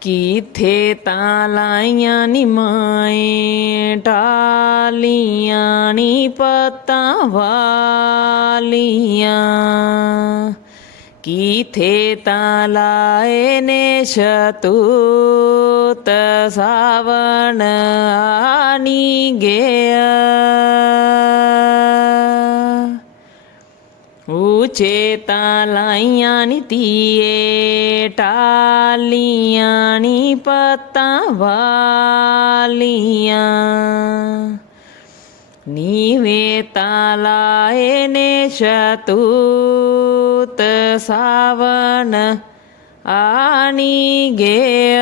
ਕੀਥੇ ਤਾਂ ਲਾਈਆਂ ਨੀ ਮਾਏ, ਟਾਲੀਆਂ ਨੀ ਪਤਾਂ ਵਾਲੀਆਂ। ਕੀਥੇ ਤਾਂ ਲਾਏ ਨੇ ਸ਼ਤੂਤ, ਸਾਵਣ ਆਣੀ ਗਿਆ। චේතාලයියානි තියේ ටාලියානි පත්තවාලියා නීවේතාලායනේශතුත සාවන ආනිගේය.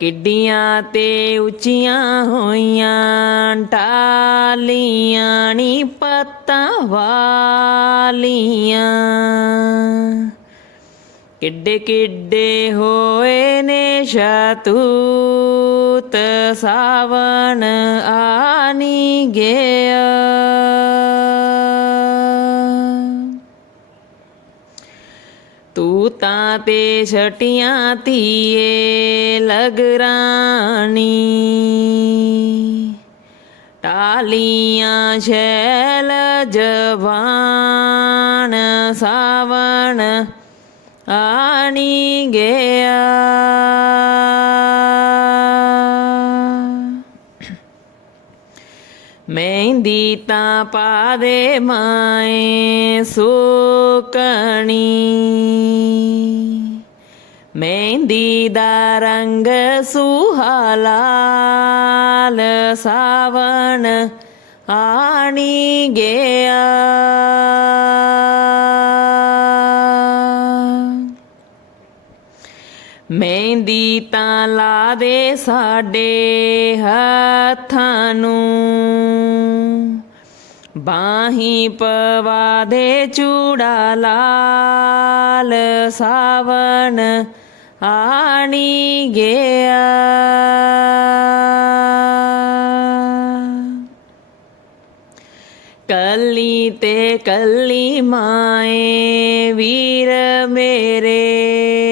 ਕਿੱਡੀਆਂ ਤੇ ਉੱਚੀਆਂ ਹੋਈਆਂ ਟਾਲੀਆਂ ਨੀ ਪੱਤਾਂ ਵਾਲੀਆਂ। ਕਿੱਡੇ ਕਿੱਡੇ ਹੋਏ ਨੇ ਸ਼ਤੂਤ, ਸਾਵਣ ਆਣੀ ਗਿਆ। ਤੂੰ ਤਾਂ ਤੇ ਛਟੀਆਂ ਧੀਏ ਲਗਰਾਣੀ ਟਾਲੀਆਂ ਸ਼ੈਲ ਜਵਾਨ ਸਾਵਣ ਆਣੀ ਗਿਆ। ਮਹਿੰਦੀ ਤਾਂ ਪਾ ਦੇ ਮਾਏ ਸੁਕਣੀ। ਮਹਿੰਦੀ ਦਾ ਰੰਗ ਸੁਹਾਲਾਲ ਸਾਵਣ ਆਣੀ ਗਿਆ। ਮਹਿੰਦੀ ਲਾ ਦੇ ਸਾਡੇ ਹੱਥਾਂ ਨੂੰ। ਬਾਹੀ ਪਵਾ ਦੇ ਚੂੜਾ ਲਾਲ ਸਾਵਣ ਆਣੀ ਗਿਆ। ਕੱਲੀ ਤੇ ਕੱਲੀ ਮਾਏ ਵੀਰ ਮੇਰੇ।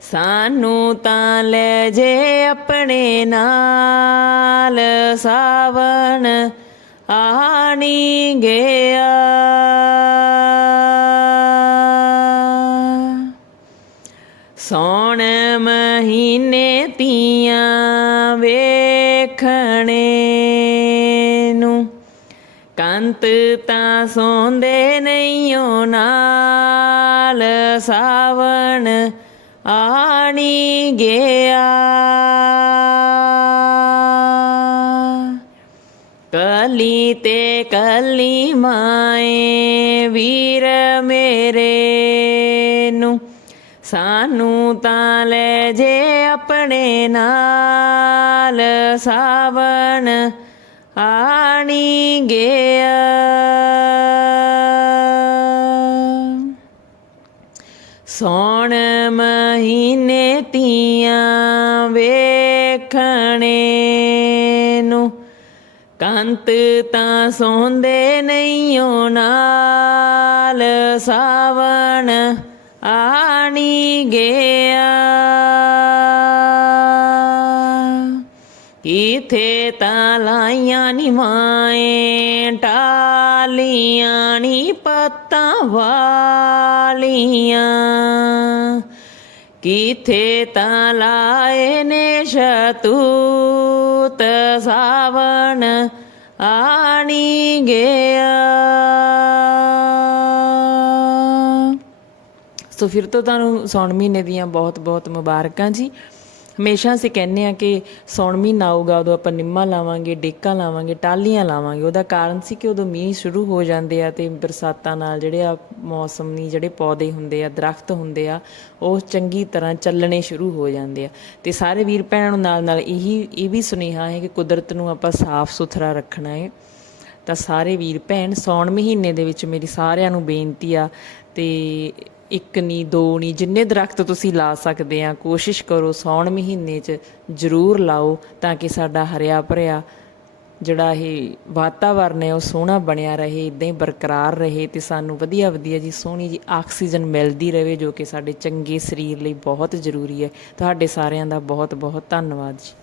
ਸਾਨੂੰ ਤਾਂ ਲੈ ਜੇ ਆਪਣੇ ਨਾਲ, ਸਾਵਣ ਆਣੀ ਗਿਆ। ਸੌਣ ਮਹੀਨੇ ਤੀਆਂ ਵੇਖਣੇ ਨੂੰ, ਕੰਤ ਤਾਂ ਸੌਂਦੇ ਨਹੀਂਓ ਨਾਲ, ਸਾਵਣ ਆਣੀ ਗਿਆ ਕਲੀ ਤੇ ਕਲੀ ਮਾਏ ਵੀਰ ਮੇਰੇ ਨੂੰ ਸਾਨੂੰ ਤਾਂ ਲੈ ਜੇ ਆਪਣੇ ਨਾਲ ਸਾਵਣ ਆਣੀ ਗਿਆ ਸੌਣ ਮਹੀਨੇ ਤੀਆਂ ਵੇਖਣੇ ਨੂੰ। ਕੰਤ ਤਾਂ ਸੌਂਦੇ ਨਹੀਂਓ ਨਾਲ, ਸਾਵਣ ਆਣੀ ਗਿਆ। ਕੀਥੇ ਤਾਂ ਲਾਈਆਂ ਨੀ ਮਾਏ, ਟਾਲੀਆਂ ਨੀ ਪੱਤਾਂ ਵਾਲੀਆਂ। ਕੀਥੇ ਤਾਂ ਲਾਏ ਨੇ ਸ਼ਤੂਤ, ਸਾਵਣ ਆਣੀ ਗਿਆ। ਸੋ ਫਿਰ ਤੋਂ ਤੁਹਾਨੂੰ ਸੌਣ ਮਹੀਨੇ ਦੀਆਂ ਬਹੁਤ-ਬਹੁਤ ਮੁਬਾਰਕਾਂ ਜੀ। ਹਮੇਸ਼ਾ ਅਸੀਂ ਕਹਿੰਦੇ ਆ ਕਿ ਸੌਣ ਮਹੀਨਾ ਆਊਗਾ, ਉਦੋਂ ਆਪਾਂ ਨਿੰਮਾ ਲਾਵਾਂਗੇ, ਡੇਕਾਂ ਲਾਵਾਂਗੇ ਟਾਲੀਆਂ ਲਾਵਾਂਗੇ। ਉਹਦਾ ਕਾਰਨ ਸੀ ਕਿ ਉਦੋਂ ਮੀਂਹ ਸ਼ੁਰੂ ਹੋ ਜਾਂਦੇ ਆ ਤੇ ਬਰਸਾਤਾਂ ਨਾਲ ਜਿਹੜੇ ਆ ਮੌਸਮੀ ਜਿਹੜੇ ਪੌਦੇ ਹੁੰਦੇ ਆ, ਦਰਖਤ ਹੁੰਦੇ ਆ, ਉਹ ਚੰਗੀ ਤਰ੍ਹਾਂ ਚੱਲਣੇ ਸ਼ੁਰੂ ਹੋ ਜਾਂਦੇ ਆ। ਤੇ ਸਾਰੇ ਵੀਰ ਭੈਣਾਂ ਨੂੰ ਨਾਲ ਨਾਲ ਇਹੀ, ਇਹ ਵੀ ਸੁਨੇਹਾ ਹੈ ਕਿ ਕੁਦਰਤ ਨੂੰ ਆਪਾਂ ਸਾਫ਼ ਸੁਥਰਾ ਰੱਖਣਾ ਹੈ। ਤਾਂ ਸਾਰੇ ਵੀਰ ਭੈਣ, ਸੌਣ ਮਹੀਨੇ ਦੇ ਵਿੱਚ ਮੇਰੀ ਸਾਰਿਆਂ ਨੂੰ ਬੇਨਤੀ ਆ ਤੇ ਇੱਕ ਨਹੀਂ ਦੋ ਨਹੀਂ ਜਿੰਨੇ ਦਰਖਤ ਤੁਸੀਂ ਲਾ ਸਕਦੇ ਆ, ਕੋਸ਼ਿਸ਼ ਕਰੋ ਸੌਣ ਮਹੀਨੇ 'ਚ ਜ਼ਰੂਰ ਲਾਓ ਤਾਂ ਕਿ ਸਾਡਾ ਹਰਿਆ ਭਰਿਆ ਜਿਹੜਾ ਇਹ ਵਾਤਾਵਰਨ ਹੈ, ਉਹ ਸੋਹਣਾ ਬਣਿਆ ਰਹੇ, ਇਦਾਂ ਹੀ ਬਰਕਰਾਰ ਰਹੇ ਤੇ ਸਾਨੂੰ ਵਧੀਆ ਵਧੀਆ ਜੀ ਸੋਹਣੀ ਜੀ ਆਕਸੀਜਨ ਮਿਲਦੀ ਰਹੇ, ਜੋ ਕਿ ਸਾਡੇ ਚੰਗੇ ਸਰੀਰ ਲਈ ਬਹੁਤ ਜ਼ਰੂਰੀ ਹੈ। ਤੁਹਾਡੇ ਸਾਰਿਆਂ ਦਾ ਬਹੁਤ ਬਹੁਤ ਧੰਨਵਾਦ ਜੀ।